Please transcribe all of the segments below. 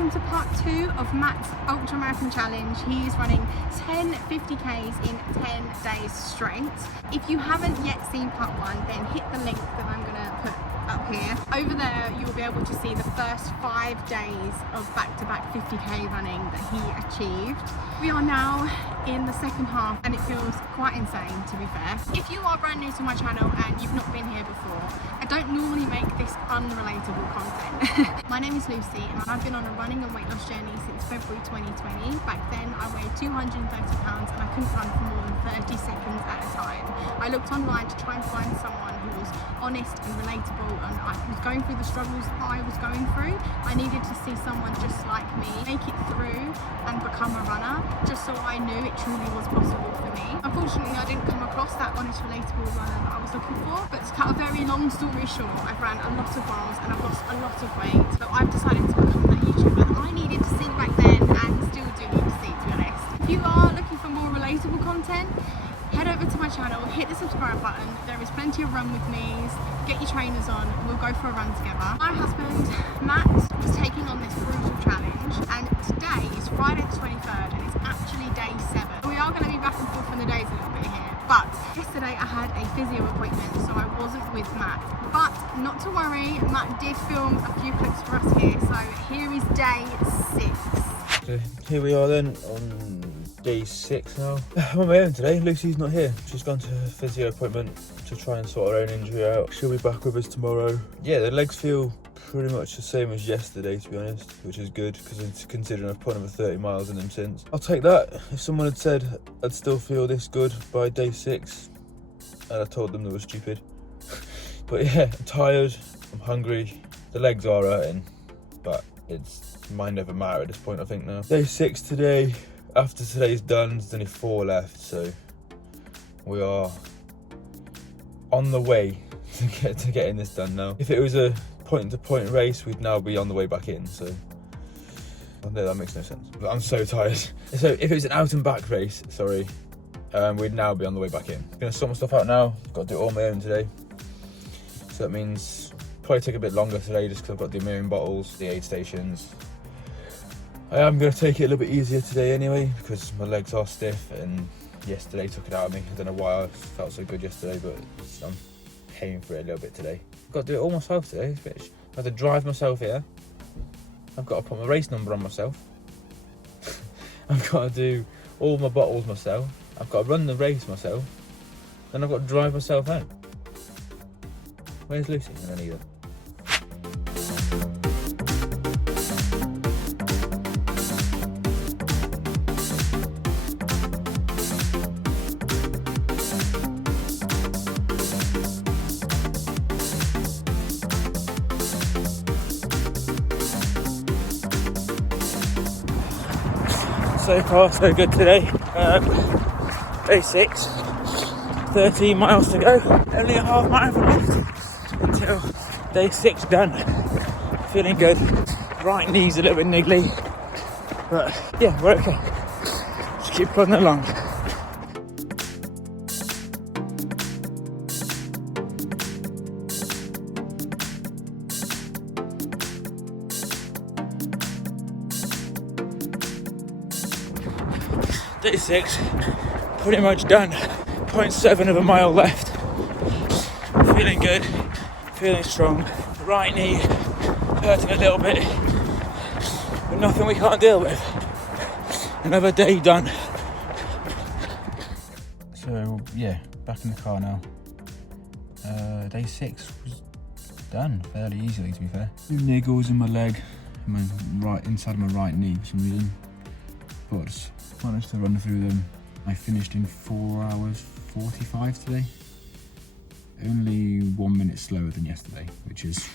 welcome to part 2 of Matt's ultramarathon challenge. He is running 10 50Ks in 10 days straight. If you haven't yet seen part 1, then hit the link that I'm going to put up here. Over there you'll be able to see the first 5 days of back-to-back 50K running that he achieved. We are now in the second half and it feels quite insane, to be fair. If you are brand new to my channel and you've not been here before, I don't normally make this unrelatable content. My name is Lucy and I've been on a running and weight loss journey since February 2020. Back then I weighed 230 pounds and I couldn't run for more than 30 seconds at a time. I looked online to try and find someone who was honest and relatable, and I was going through the struggles I was going through. I needed to see someone just like me make it through and become a runner, just so I knew it truly was possible for me. Unfortunately, I didn't come across that honest, relatable runner that I was looking for. But to cut a very long story short, I've ran a lot of miles and I've lost a lot of weight. So I've decided to become that YouTuber that I needed to see back then and still do need to see, to be honest. If you are looking for more relatable content, head over to my channel, hit the subscribe button. There is plenty of RunWithMe's. Get your trainers on, we'll go for a run together. My husband, Matt, is taking on this brutal challenge, and today is Friday the 23rd and it's actually day 7. We are going to be back and forth in the days a little bit here, but yesterday I had a physio appointment, so I wasn't with Matt. But not to worry, Matt did film a few clips for us here, so here is day 6. So here we are then on day 6 now. I'm on my own today. Lucy's not here. She's gone to a physio appointment to try and sort her own injury out. She'll be back with us tomorrow. Yeah, the legs feel pretty much the same as yesterday, to be honest, which is good because considering I've put over 30 miles in them since. I'll take that. If someone had said I'd still feel this good by day 6, and I told them they were stupid. But yeah, I'm tired, I'm hungry, the legs are hurting, but it's might never matter at this point, I think now. Day 6 today. After today's done, there's only 4 left, so we are on the way to getting this done now. If it was a point-to-point race, we'd now be on the way back in, so no, that makes no sense. But I'm so tired. So if it was an out and back race, sorry, we'd now be on the way back in. I'm gonna sort my stuff out now. Got to do it all on my own today, so that means probably take a bit longer today just because I've got to do my own bottles, the aid stations. I am going to take it a little bit easier today anyway, because my legs are stiff and yesterday took it out of me. I don't know why I felt so good yesterday, but I'm paying for it a little bit today. I've got to do it all myself today, bitch. I have to drive myself here. I've got to put my race number on myself. I've got to do all my bottles myself. I've got to run the race myself. Then I've got to drive myself home. Where's Lucy? I don't need her. So far so good today. Day 6, 13 miles to go, only a half marathon left until day 6 done. Feeling good, right knee's a little bit niggly, but yeah, we're okay. Just keep plodding along. Day 6, pretty much done. 0.7 of a mile left. Feeling good, feeling strong. Right knee hurting a little bit, but nothing we can't deal with. Another day done. So yeah, back in the car now. Day 6 was done fairly easily, to be fair. Few niggles in my leg, inside of my right knee for some reason, but just managed to run through them. I finished in 4 hours 45 today. Only 1 minute slower than yesterday, which is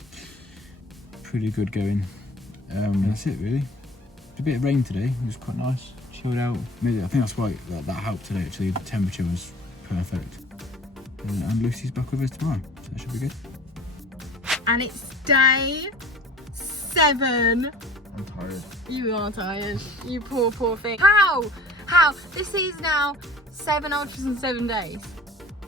pretty good going. That's it really. A bit of rain today, it was quite nice, chilled out. Maybe I think that's why that helped today actually. The temperature was perfect. And Lucy's back with us tomorrow, so that should be good. And it's day 7. I'm tired. You are tired. You poor thing. How? This is now 7 ultras in 7 days.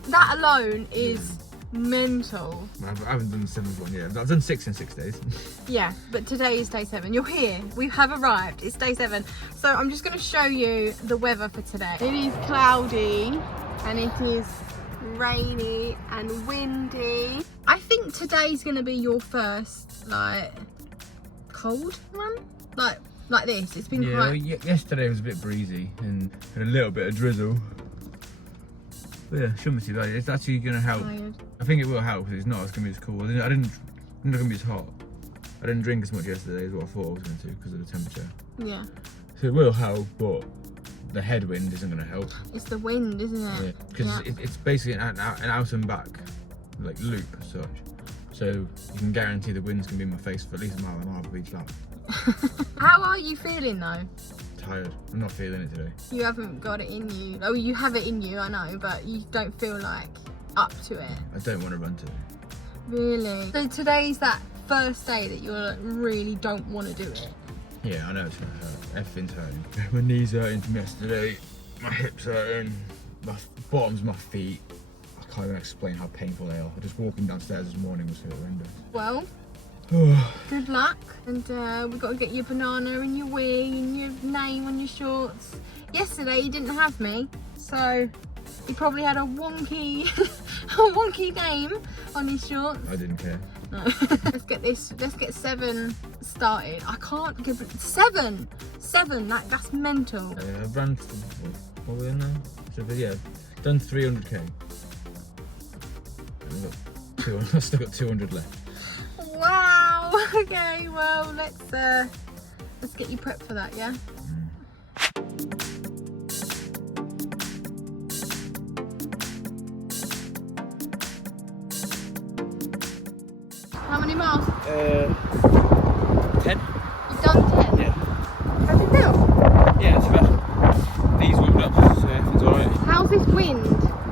That alone is mental. I haven't done the 7th one yet. I've done 6 in 6 days. Yeah, but today is day 7. You're here. We have arrived. It's day 7. So I'm just going to show you the weather for today. It is cloudy and it is rainy and windy. I think today's going to be your first, like, cold run. Like this. It's been quite... yesterday was a bit breezy and a little bit of drizzle. But yeah, shouldn't be too bad. It's actually going to help. Tired. I think it will help because it's not as going to be as cool. I didn't going to be as hot. I didn't drink as much yesterday as what I thought I was going to because of the temperature. Yeah. So it will help, but the headwind isn't going to help. It's the wind, isn't it? Yeah, because it's basically an out and back like loop as such. So you can guarantee the wind's going to be in my face for at least a mile and a half of each lap. How are you feeling though? Tired. I'm not feeling it today. You haven't got it in you. Oh, you have it in you, I know, but you don't feel like up to it. I don't want to run today. Really? So today's that first day that you really don't want to do it? Yeah, I know it's going to hurt. Everything's hurting. My knees hurting from yesterday. My hips hurting. My bottoms of my feet. I can't even explain how painful they are. Just walking downstairs this morning was horrendous. Well, good luck. And we've got to get your banana and your wing and your name on your shorts. Yesterday you didn't have me, so he probably had a wonky name on his shorts. I didn't care. No. Let's get 7 started. I can't give it 7. That's mental. I've run what are we in now? So yeah, done 300k. I've still got 200 left. Wow. Okay. Well, let's get you prepped for that. Yeah. How many miles? 10. You've done 10? Yeah. How do you feel? Yeah, it's about knees warmed up, so it's alright. How's this wind?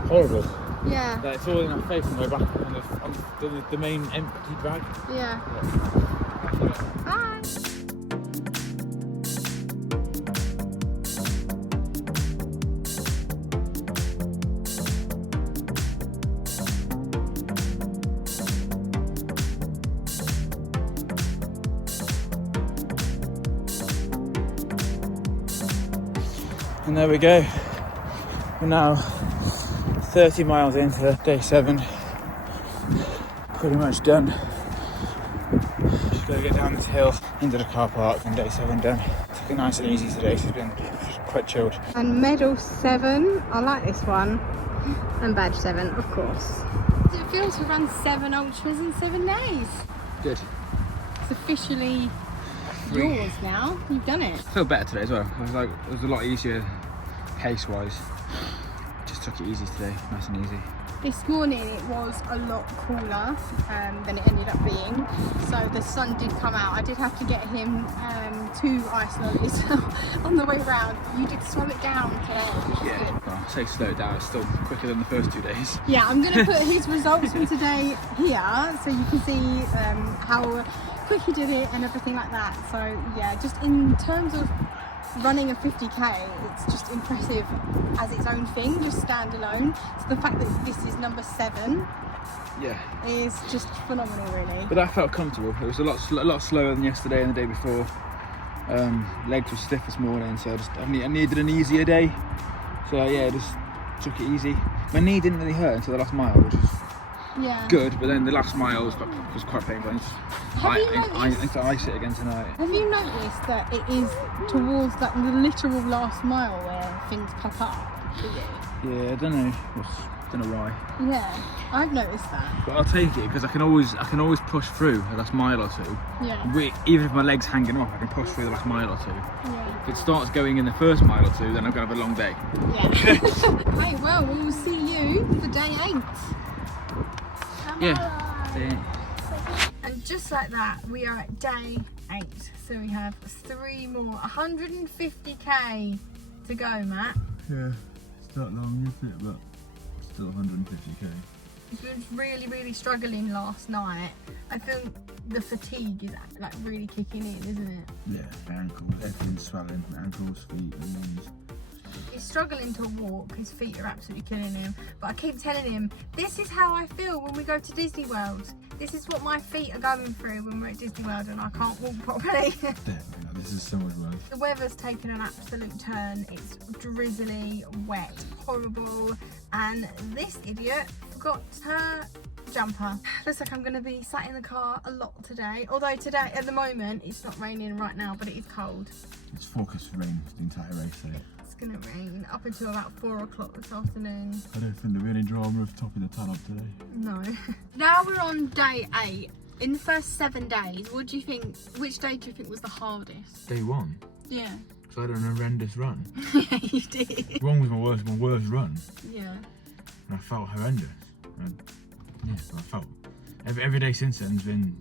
Horrible. Yeah. Like, it's all in our face on the way back on the main empty bag. Yeah. Bye. And there we go. We're now 30 miles into day 7. Pretty much done. Just gotta get down this hill into the car park and day 7 done. Took it nice and easy today, it's been quite chilled. And medal 7, I like this one. And badge 7, of course. It feels to run 7 ultras in 7 days. Good. It's officially yours now. You've done it. I feel better today as well. It was a lot easier pace wise. Just took it easy today, nice and easy. This morning it was a lot cooler than it ended up being, so the sun did come out. I did have to get him 2 ice lollies on the way round. You did slow it down today. Yeah, well, I say slow it down, it's still quicker than the first 2 days. Yeah, I'm going to put his results from today here so you can see how quick he did it and everything like that. So yeah, just in terms of running a 50k, it's just impressive as its own thing, just standalone. So the fact that this is number 7 is just phenomenal, really. But I felt comfortable. It was a lot slower than yesterday and the day before. Legs were stiff this morning, so I needed an easier day. So yeah, just took it easy. My knee didn't really hurt until the last mile, which is good, but then the last mile was quite painful. I need to ice it again tonight. Have you noticed that it is towards that literal last mile where things pop up? Yeah, I don't know why. Yeah, I've noticed that. But I'll take it because I can always push through the last mile or 2. Yeah. Even if my leg's hanging off, I can push through the last mile or 2. Yeah. If it starts going in the first mile or 2, then I'm gonna have a long day. Yeah. Right, well, we'll see you for day 8. Yeah. And just like that, we are at day 8. So we have 3 more, 150k to go, Matt. Yeah, it's not long, isn't it? But still 150k. He was really struggling last night. I feel the fatigue is like really kicking in, isn't it? Yeah, ankles, everything's swelling, ankles, feet and knees. He's struggling to walk, his feet are absolutely killing him. But I keep telling him, this is how I feel when we go to Disney World. This is what my feet are going through when we're at Disney World and I can't walk properly. This is so much worse. The weather's taken an absolute turn. It's drizzly, wet, horrible. And this idiot forgot her jumper. Looks like I'm going to be sat in the car a lot today. Although today, at the moment, it's not raining right now, but it is cold. It's forecast for rain for the entire race today. It's going to rain up until about 4 o'clock this afternoon. I don't think there'll be any drama of topping the tunnel today. No. Now we're on day 8. In the first 7 days, what do you think, which day do you think was the hardest? Day 1. Yeah. So I had an horrendous run. Yeah, you did. 1 was my worst run. Yeah. And I felt horrendous. I felt every day since then has been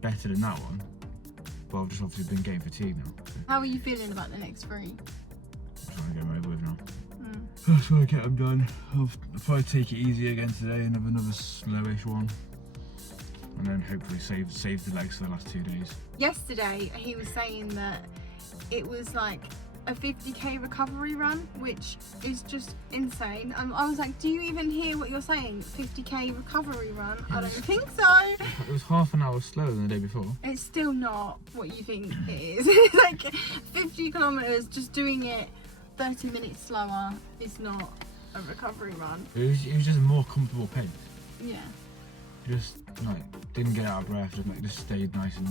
better than that one. But I've just obviously been getting fatigued now. So How are you feeling about the next 3? I'm trying to get them over with now. Mm. That's why I get them done. I'll probably take it easy again today and have another slowish one. And then hopefully save the legs for the last 2 days. Yesterday he was saying that it was like a 50k recovery run, which is just insane. I was like, do you even hear what you're saying? 50k recovery run? I don't think so. It was half an hour slower than the day before. It's still not what you think it is. It's like 50 kilometers, just doing it 30 minutes slower is not a recovery run. It was just a more comfortable pace. Yeah. Just like didn't get out of breath, just stayed nice and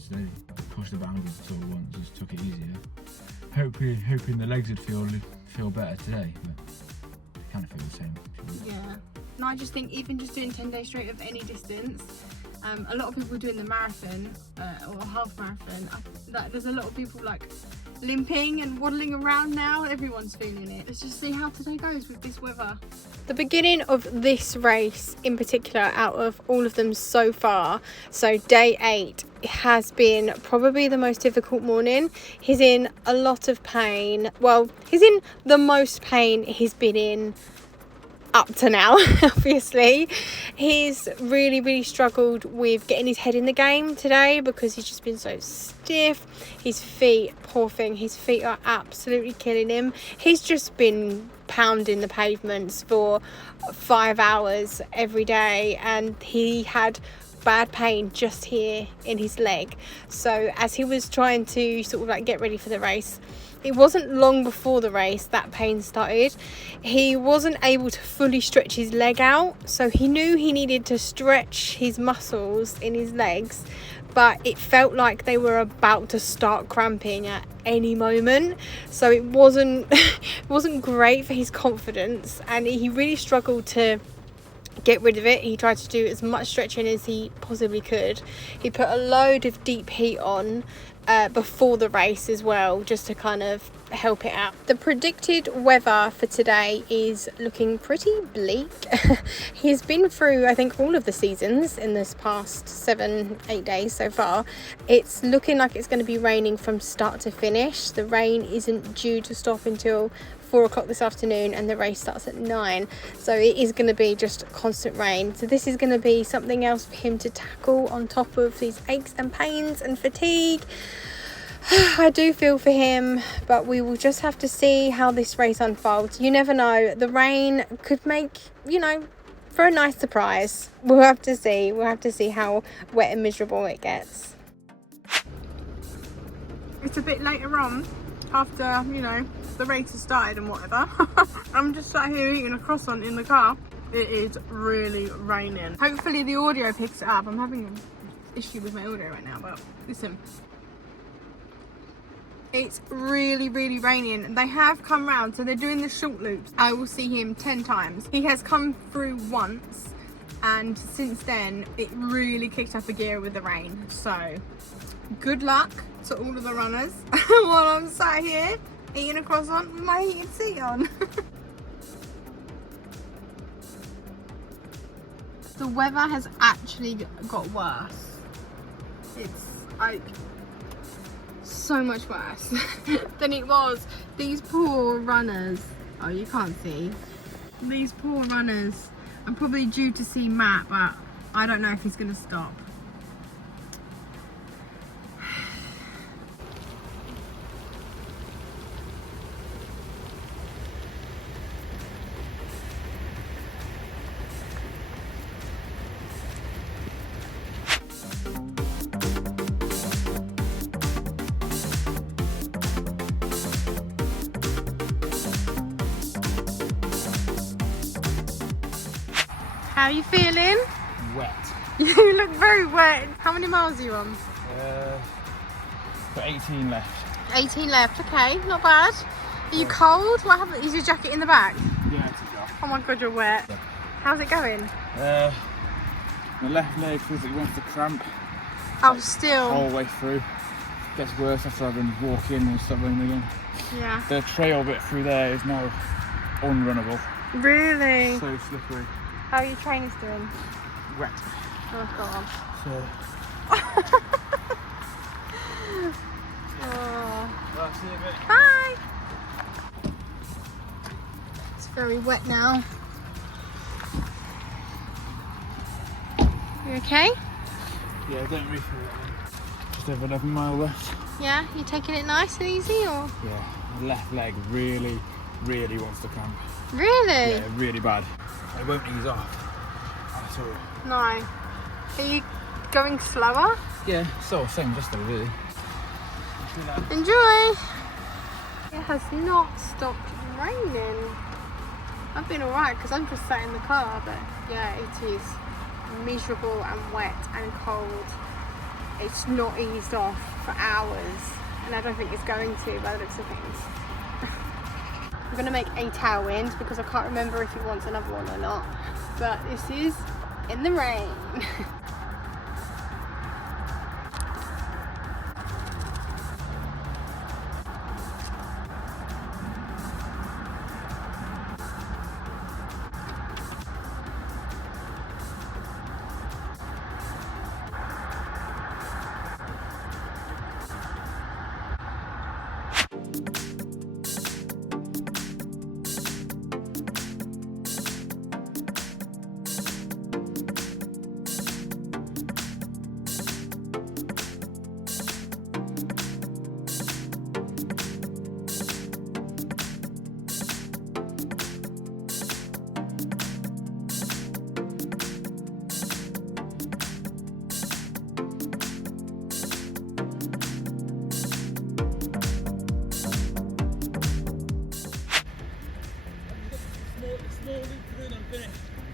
steady. Pushed the boundaries at all once, just took it easier. Hoping the legs would feel better today, but they kind of feel the same. Yeah. And I just think even just doing 10 days straight of any distance, a lot of people doing the marathon or a half marathon, there's a lot of people like limping and waddling around now. Everyone's feeling it. Let's just see how today goes with this weather. The beginning of this race in particular, out of all of them so far, so day 8, has been probably the most difficult morning. He's in a lot of pain. Well, he's in the most pain he's been in up to now. Obviously he's really struggled with getting his head in the game today because he's just been so stiff. His feet, poor thing, his feet are absolutely killing him. He's just been pounding the pavements for 5 hours every day and he had bad pain just here in his leg. So as he was trying to sort of like get ready for the race, it wasn't long before the race that pain started. He wasn't able to fully stretch his leg out, so he knew he needed to stretch his muscles in his legs, but it felt like they were about to start cramping at any moment. So it wasn't great for his confidence, and he really struggled to get rid of it. He tried to do as much stretching as he possibly could. He put a load of deep heat on before the race as well, just to kind of help it out. The predicted weather for today is looking pretty bleak. He's been through, I think, all of the seasons in this past 7-8 days so far. It's looking like it's going to be raining from start to finish. The rain isn't due to stop until 4 o'clock this afternoon and the race starts at 9, so it is going to be just constant rain. So this is going to be something else for him to tackle on top of these aches and pains and fatigue. I do feel for him, but we will just have to see how this race unfolds. You never know, the rain could make, for a nice surprise. We'll have to see how wet and miserable it gets. It's a bit later on after the race has started and whatever. I'm just sat here eating a croissant in the car. It is really raining. Hopefully the audio picks it up. I'm having an issue with my audio right now, but listen. It's really raining. They have come round, so they're doing the short loops. I will see him 10 times. He has come through once, and since then it really kicked up a gear with the rain. So good luck to all of the runners while I'm sat here eating a croissant with my heated seat on. The weather has actually got worse. It's like so much worse than it was. These poor runners, oh, you can't see, these poor runners. I'm probably due to see Matt, but I don't know if he's gonna stop. How are you feeling? Wet. You look very wet. How many miles are you on? Got 18 left. 18 left, okay, not bad. Are you cold? What happened? Is your jacket in the back? Yeah, I took it off. Oh my god, you're wet. Yeah. How's it going? My left leg feels like it wants to cramp. Oh, still. All the way through. Gets worse after I've been walking and start running again. Yeah. The trail bit through there is now unrunnable. Really? So slippery. How are your trainers doing? Wet. Oh god. So. Oh. Well, see you in a bit. Bye. It's very wet now. You okay? Yeah, I don't really feel that. Just over 11 mile left. Yeah, you taking it nice and easy, or? Yeah, the left leg really wants to cramp. Really? Yeah, really bad. It won't ease off at all. No. Are you going slower? Yeah, so same just really. Enjoy! It has not stopped raining. I've been alright because I'm just sat in the car, but yeah, it is miserable and wet and cold. It's not eased off for hours, and I don't think it's going to by the looks of things. I'm going to make a tailwind because I can't remember if he wants another one or not, but this is in the rain.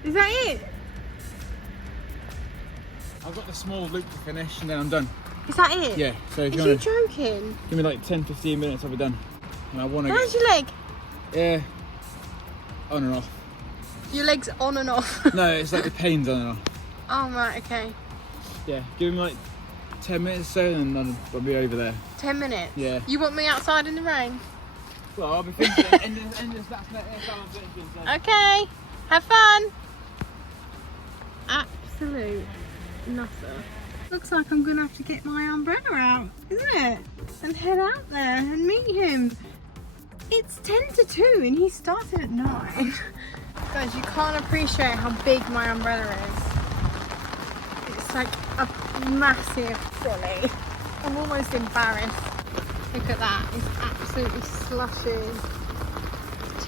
Is that it? I've got the small loop to finish and then I'm done. Is that it? Yeah, so if Are you joking? give me like 10-15 minutes, I'll be done. And I want to How's your leg? Yeah, on and off. Your leg's on and off. No, it's like the pain's on and off. Oh right, okay. Yeah, give me like 10 minutes or so and then I'll be over there. 10 minutes? Yeah. You want me outside in the rain? Well, I'll be finishing that's Okay, have fun. Absolute nutter. Looks like I'm gonna have to get my umbrella out, isn't it? And head out there and meet him. It's 10 to 2 and he started at 9. Guys, you can't appreciate how big my umbrella is. It's like a massive trolley. I'm almost embarrassed. Look at that, it's absolutely slushy.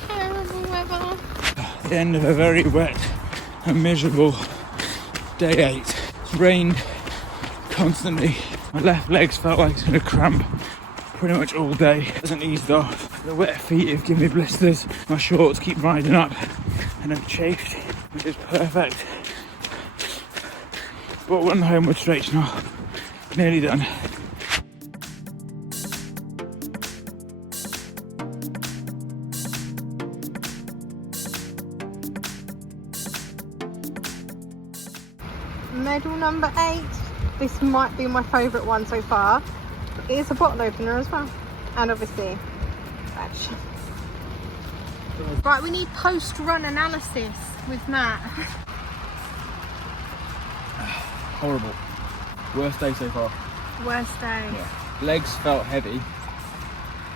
Terrible weather. The end of a very wet and miserable day 8. It's rained constantly. My left leg's felt like it's going to cramp pretty much all day. It hasn't eased off. The wet feet have given me blisters. My shorts keep riding up and I'm chafed, which is perfect. But we're on the homeward stretch now. Nearly done. Medal number 8. This might be my favourite one so far. It is a bottle opener as well. And obviously, badge. Right, we need post-run analysis with Matt. Horrible. Worst day so far. Worst day. Yeah. Legs felt heavy.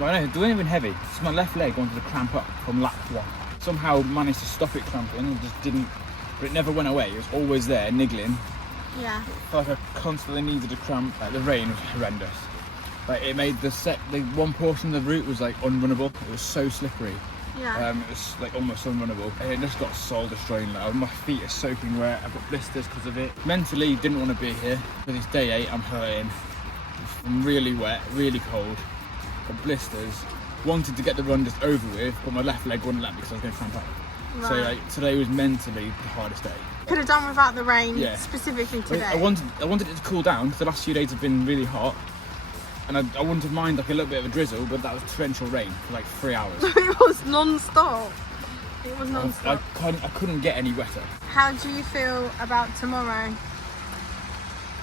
Well, no, it wasn't even heavy. It's my left leg wanted to cramp up from lap 1. Somehow managed to stop it cramping and just didn't, but it never went away. It was always there, niggling. Yeah. I felt like I constantly needed to cramp. Like the rain was horrendous. Like it made the one portion of the route was like unrunnable. It was so slippery. Yeah. It was like almost unrunnable. And it just got soul destroying now. My feet are soaking wet. I've got blisters because of it. Mentally, didn't want to be here. But it's day 8. I'm hurting. I'm really wet, really cold. Got blisters. Wanted to get the run just over with, but my left leg wouldn't let me because I was going to cramp up. Right. So like, today was meant to be the hardest day. Could have done without the rain, Yeah. specifically today. I wanted it to cool down because the last few days have been really hot, and I wouldn't have minded like a little bit of a drizzle, but that was torrential rain for like 3 hours. It was non-stop. It was non-stop. I couldn't get any wetter. How do you feel about tomorrow?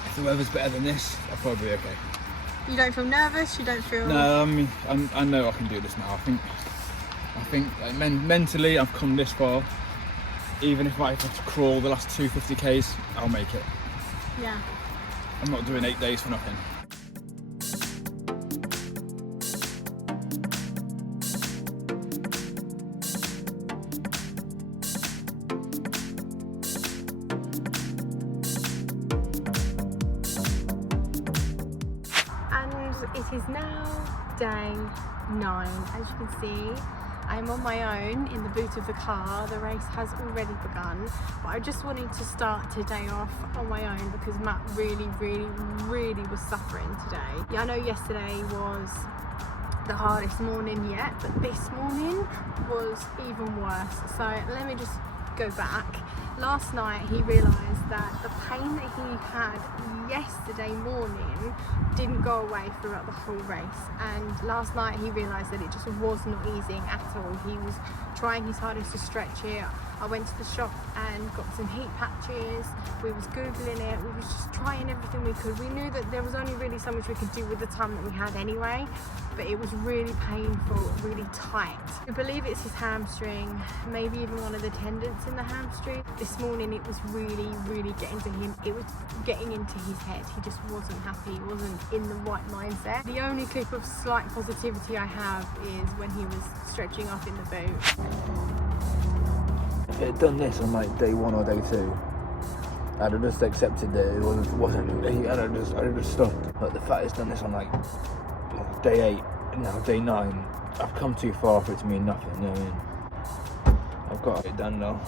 If the weather's better than this, I'll probably be okay. You don't feel nervous? You don't feel... No, I mean, I know I can do this now. I think like, mentally I've come this far. Even if I have to crawl the last 250k's, I'll make it. Yeah. I'm not doing 8 days for nothing. It is now day 9. As you can see, I'm on my own in the boot of the car. The race has already begun, but I just wanted to start today off on my own because Matt really was suffering today. Yeah, I know yesterday was the hardest morning yet, but this morning was even worse. So let me just go back. Last night he realised that the pain that he had yesterday morning didn't go away throughout the whole race, and last night he realised that it just was not easing at all. He was trying his hardest to stretch it. I went to the shop and got some heat patches. We was googling it. We was just trying everything we could. We knew that there was only really so much we could do with the time that we had anyway, but it was really painful, really tight. I believe it's his hamstring, maybe even one of the tendons in the hamstring. This morning it was really getting to him. It was getting into his head. He just wasn't happy. He wasn't in the right mindset. The only clip of slight positivity I have is when he was stretching up in the boot. If it had done this on like day 1 or day 2, I'd have just accepted that it wasn't me, and I'd have just stopped. But the fact it's done this on like day 8 and now day 9, I've come too far for it to mean nothing, you know what I mean? I've got it done now.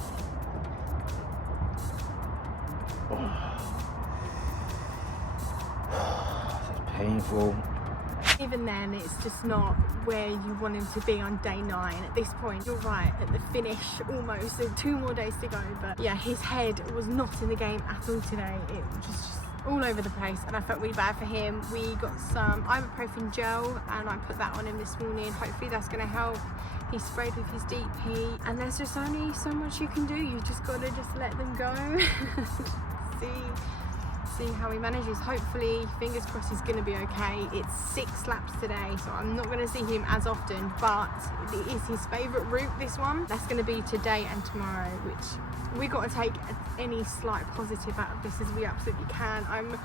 It's painful. Even then, it's just not where you want him to be on day 9. At this point, you're right, at the finish almost, so 2 more days to go. But yeah, his head was not in the game at all today. It was just all over the place, and I felt really bad for him. We got some ibuprofen gel and I put that on him this morning. Hopefully that's going to help. He sprayed with his DP, and there's just only so much you can do. You just got to just let them go. see how he manages. Hopefully, fingers crossed, he's going to be okay. It's 6 laps today, so I'm not going to see him as often, but it is his favourite route, this one. That's going to be today and tomorrow, which we got to take any slight positive out of this as we absolutely can. I'm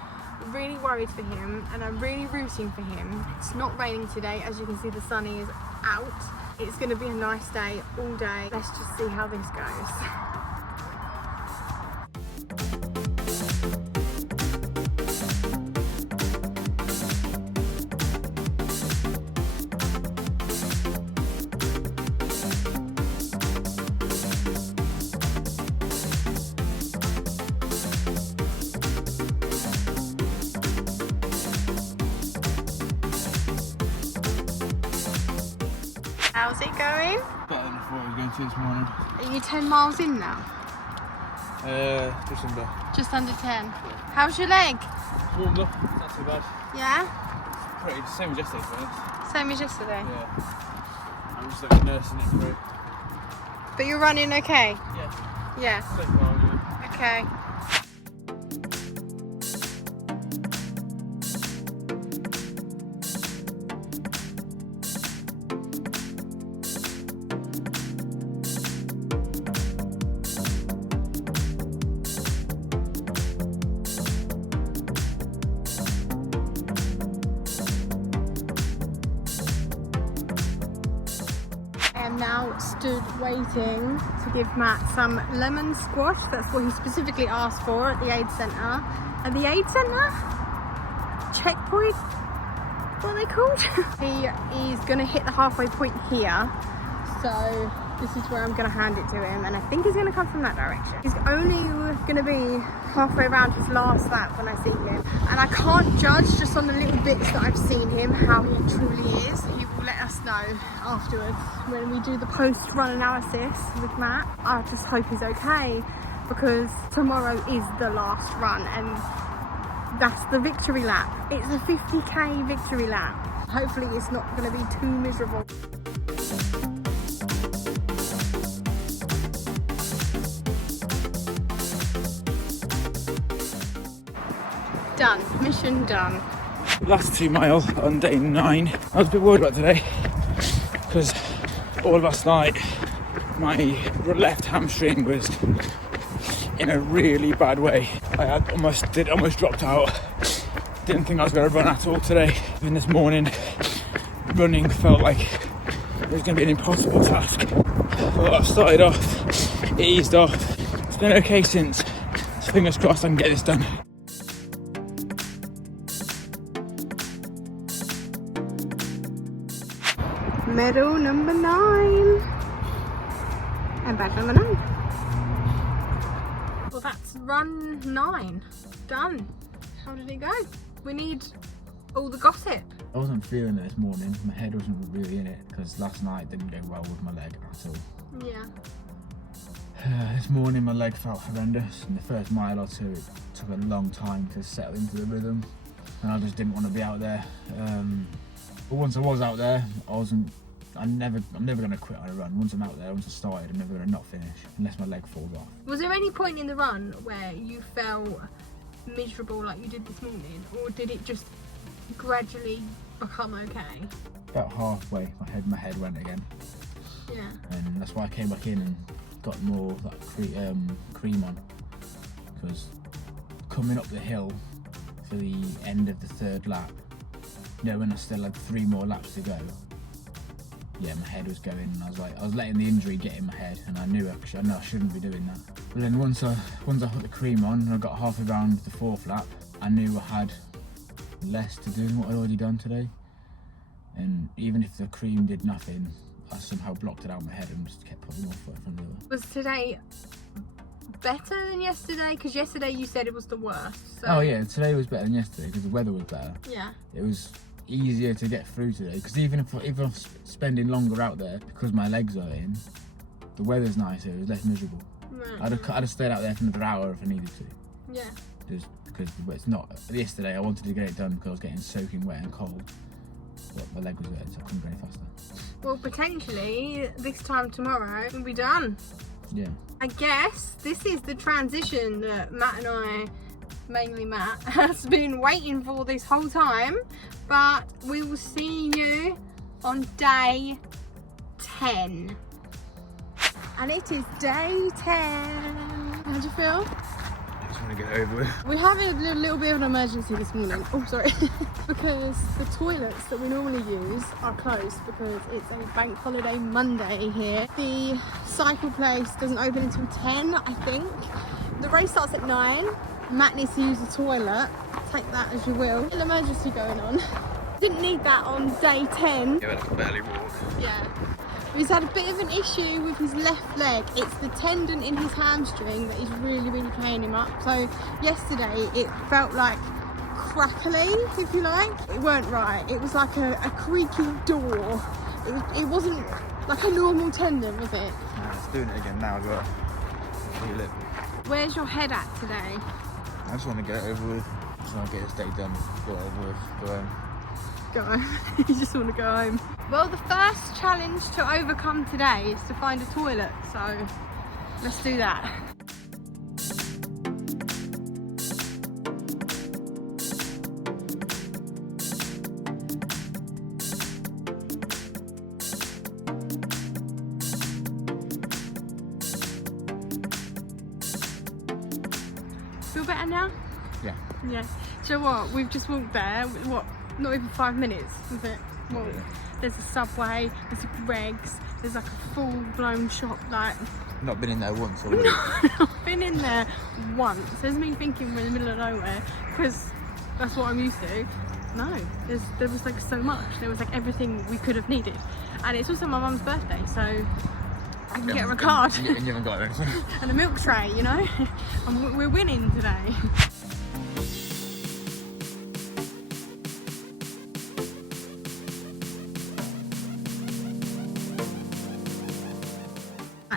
really worried for him, and I'm really rooting for him. It's not raining today. As you can see, the sun is out. It's going to be a nice day all day. Let's just see how this goes. How's it going? Better than what I was going to this morning. Are you 10 miles in now? Just under. Just under 10. How's your leg? Warmed up, not too bad. Yeah? Pretty the same as yesterday, to be honest. Same as yesterday? Yeah. I'm just like nursing it through. But you're running okay? Yeah. Yeah. So far, yeah. Okay. I am now stood waiting to give Matt some lemon squash. That's what he specifically asked for at the aid centre. At the aid centre? Checkpoint? What are they called? He is going to hit the halfway point here. So this is where I'm going to hand it to him, and I think he's going to come from that direction. He's only going to be halfway around his last lap when I see him, and I can't judge just on the little bits that I've seen him how he truly is. He will let us though afterwards when we do the post-run analysis with Matt. I just hope he's okay, because tomorrow is the last run and that's the victory lap. It's a 50k victory lap. Hopefully it's not going to be too miserable. Done. Mission done. Last 2 miles on day 9. I was a bit worried about today because all last night my left hamstring was in a really bad way. I almost dropped out. Didn't think I was going to run at all today. And this morning, running felt like it was going to be an impossible task. But I started off, it eased off. It's been okay since. So fingers crossed I can get this done. Medal number 9. And badge number 9. Well, that's run 9. Done. How did it go? We need all the gossip. I wasn't feeling it this morning. My head wasn't really in it because last night didn't go well with my leg at all. Yeah. This morning my leg felt horrendous. In the first mile or two it took a long time to settle into the rhythm and I just didn't want to be out there. But once I was out there, I'm never going to quit on a run. Once I'm out there, once I started, I'm never going to not finish unless my leg falls off. Was there any point in the run where you felt miserable like you did this morning, or did it just gradually become okay? About halfway, my head went again. Yeah. And that's why I came back in and got more like cream on, because coming up the hill for the end of the 3rd lap, when I still had 3 more laps to go, yeah, my head was going, and I was letting the injury get in my head, and I knew I shouldn't be doing that. But then once I put the cream on and I got halfway around the 4th lap, I knew I had less to do than what I'd already done today. And even if the cream did nothing, I somehow blocked it out of my head and just kept putting one foot in front of the other. Was today better than yesterday? Because yesterday you said it was the worst. So. Oh yeah, today was better than yesterday because the weather was better. Yeah. It was easier to get through today because even if I'm spending longer out there because my legs are in, the weather's nicer, it was less miserable. Right. I'd have stayed out there for another hour if I needed to. Yeah. Just because it's not. Yesterday I wanted to get it done because I was getting soaking wet and cold, but my leg was wet, so I couldn't go any faster. Well, potentially this time tomorrow it'll be done. Yeah. I guess this is the transition that Matt and I, mainly Matt, has been waiting for this whole time. But we will see you on day 10. And it is day 10. How do you feel? I just want to get over it. We have a little bit of an emergency this morning. Oh, sorry. Because the toilets that we normally use are closed because it's a bank holiday Monday here. The cycle place doesn't open until 10, I think. The race starts at 9. Matt needs to use the toilet. Take that as you will. An emergency going on. Didn't need that on day 10. Yeah, I can barely walk. Yeah. He's had a bit of an issue with his left leg. It's the tendon in his hamstring that is really, really playing him up. So yesterday it felt like crackly, if you like. It weren't right. It was like a creaky door. It wasn't like a normal tendon, was it? Nah, it's doing it again now as well. Feel it. Where's your head at today? I just want to get it over with. I just want to get this day done, get it over with, go home. Go home. You just want to go home. Well, the first challenge to overcome today is to find a toilet, so let's do that. Feel better now? Yeah. Yeah. Do you know what? We've just walked there. What? Not even 5 minutes, was it? Well, there's a Subway, there's a Greg's, there's like a full-blown shop. Like, Not been in there once already. I've been in there once. There's me thinking we're in the middle of nowhere because that's what I'm used to. No, there was like so much. There was like everything we could have needed, and it's also my mum's birthday, so I can get her a card And you haven't got anything. and a milk tray, you know. And we're winning today.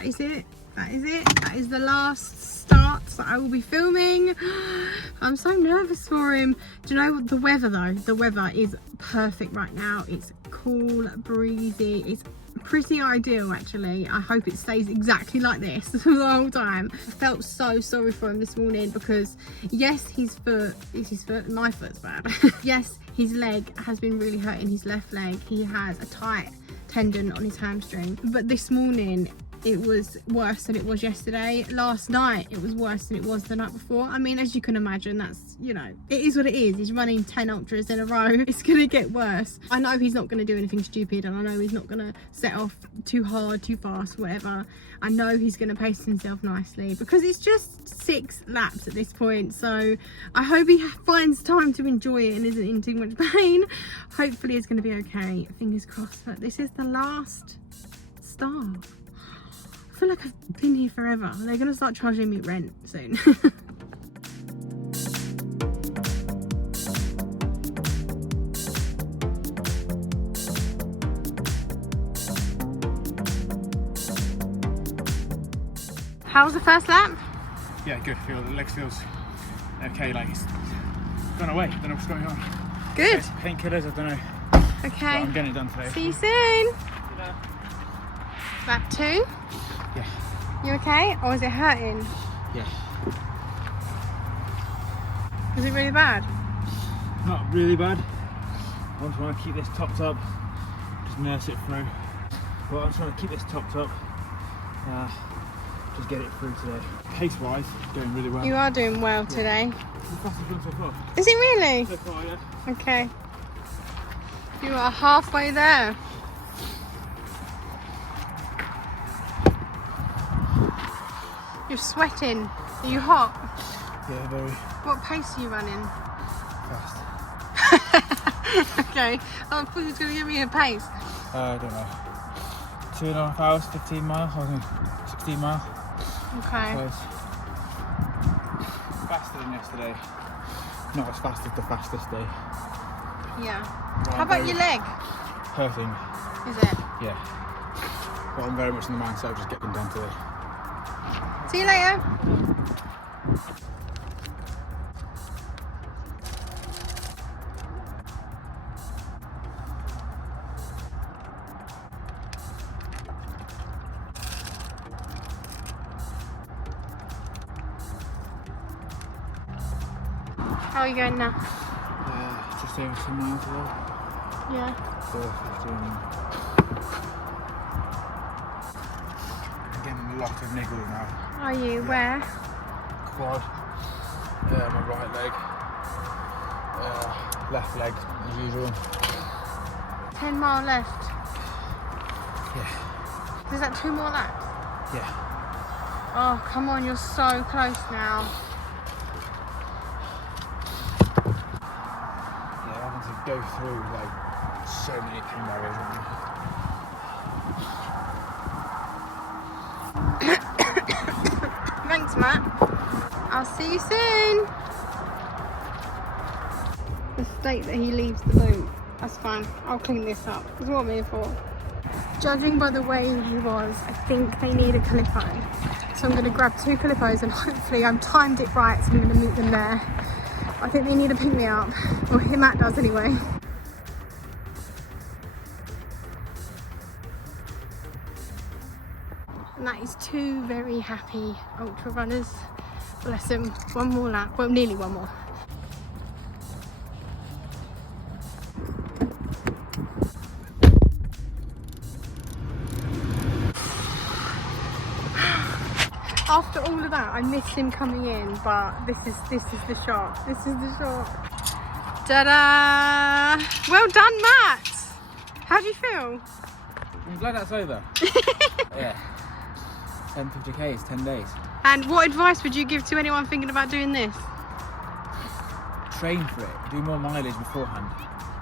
that is it. That is it. That is the last start that I will be filming. I'm so nervous for him. Do you know what? The weather though, the weather is perfect right now. It's cool, breezy. It's pretty ideal actually. I hope it stays exactly like this the whole time. I felt so sorry for him this morning because yes, my foot's bad. Yes, his leg has been really hurting, his left leg. He has a tight tendon on his hamstring, but this morning it was worse than it was yesterday. Last night it was worse than it was the night before. I mean, as you can imagine, that's, you know, it is what it is. He's running 10 ultras in a row. It's gonna get worse. I know he's not gonna do anything stupid, and I know he's not gonna set off too hard, too fast, whatever. I know he's gonna pace himself nicely because it's just 6 laps at this point. So I hope he finds time to enjoy it and isn't in too much pain. Hopefully it's gonna be okay, fingers crossed. But this is the last start. I feel like I've been here forever. They're gonna start charging me rent soon. How was the first lap? Yeah, good. The legs feels okay. Like it's gone away. Don't know what's going on. Good. Painkillers. I don't know. Okay. But I'm getting it done today. See you soon. Lap 2. Yeah. You okay? Or is it hurting? Yeah. Is it really bad? Not really bad. I just want to keep this topped up. Just nurse it through. But I'm trying to keep this topped up. Just get it through today. Pace-wise, going really well. You are doing well today. It's the fastest one so far. Is it really? So far, yeah. Okay. You are halfway there. You're sweating. Are you hot? Yeah, very What pace are you running? fast. Okay. Oh, I thought you was going to give me a pace. I don't know. 2.5 hours, 15 miles. I was in 16 miles. Okay. Close. Faster than yesterday. Not as fast as the fastest day. Yeah. But How I'm about very your leg? hurting. Is it? Yeah. But I'm very much in the mindset of just getting done today. See you later. How are you going now? Just over 2 miles away. Yeah. 15. I'm getting a lot of niggles now. Are you? Where? Quad, my right leg, left leg as usual. 10 mile left. Yeah. Is that 2 more laps? Yeah. Oh, come on, you're so close now. Yeah, having to go through like so many pin barriers. Thanks, Matt. I'll see you soon. The state that he leaves the boot. That's fine. I'll clean this up. That's what I'm here for. Judging by the way he was, I think they need a Calippo. So I'm going to grab 2 Calippos and hopefully I've timed it right, so I'm going to meet them there. I think they need to pick me up. Well, Matt does anyway. And that is 2 very happy ultra runners. Bless them. 1 more lap. Well, nearly 1 more. After all of that, I missed him coming in, but this is the shot. This is the shot. Ta-da! Well done, Matt. How do you feel? I'm glad that's over. Yeah. 1050k is 10 days. And what advice would you give to anyone thinking about doing this? Train for it. Do more mileage beforehand.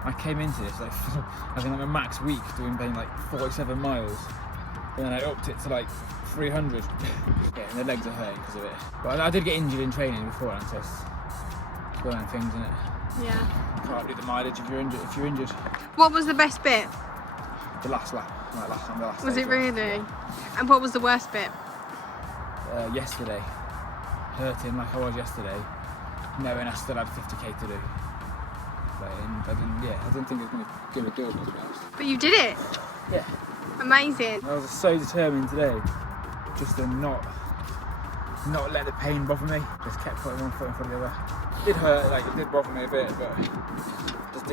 I came into this like I think like a max week doing like 47 miles, and then I upped it to like 300. Yeah, and the legs are hurting because of it. But I did get injured in training beforehand, so it's one of them things, isn't it? Yeah. You can't do the mileage if you're injured. What was the best bit? the last lap, like on the last Was stage, it really? And what was the worst bit? Yesterday, hurting like I was yesterday, knowing I still had 50k to do. But I didn't think it was going to give a good, to be honest. But you did it. Yeah. Amazing. I was so determined today, just to not let the pain bother me. Just kept putting one foot in front of the other. It did hurt, like it did bother me a bit, but just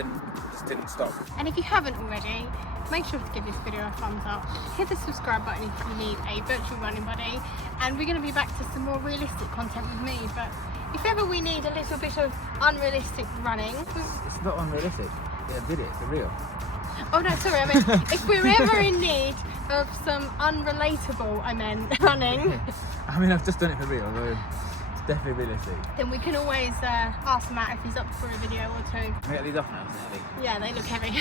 didn't stop. And if you haven't already, make sure to give this video a thumbs up. Hit the subscribe button if you need a virtual running buddy. And we're going to be back to some more realistic content with me. But if ever we need a little bit of unrealistic running... It's not unrealistic. Yeah, I did it, for real. Oh no, sorry, I meant if we're ever in need of some unrelatable, running... I mean, I've just done it for real, though. It's definitely realistic. Then we can always ask Matt if he's up for a video or two. Can I get these off now? Yeah, they look heavy.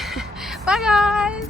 Bye guys!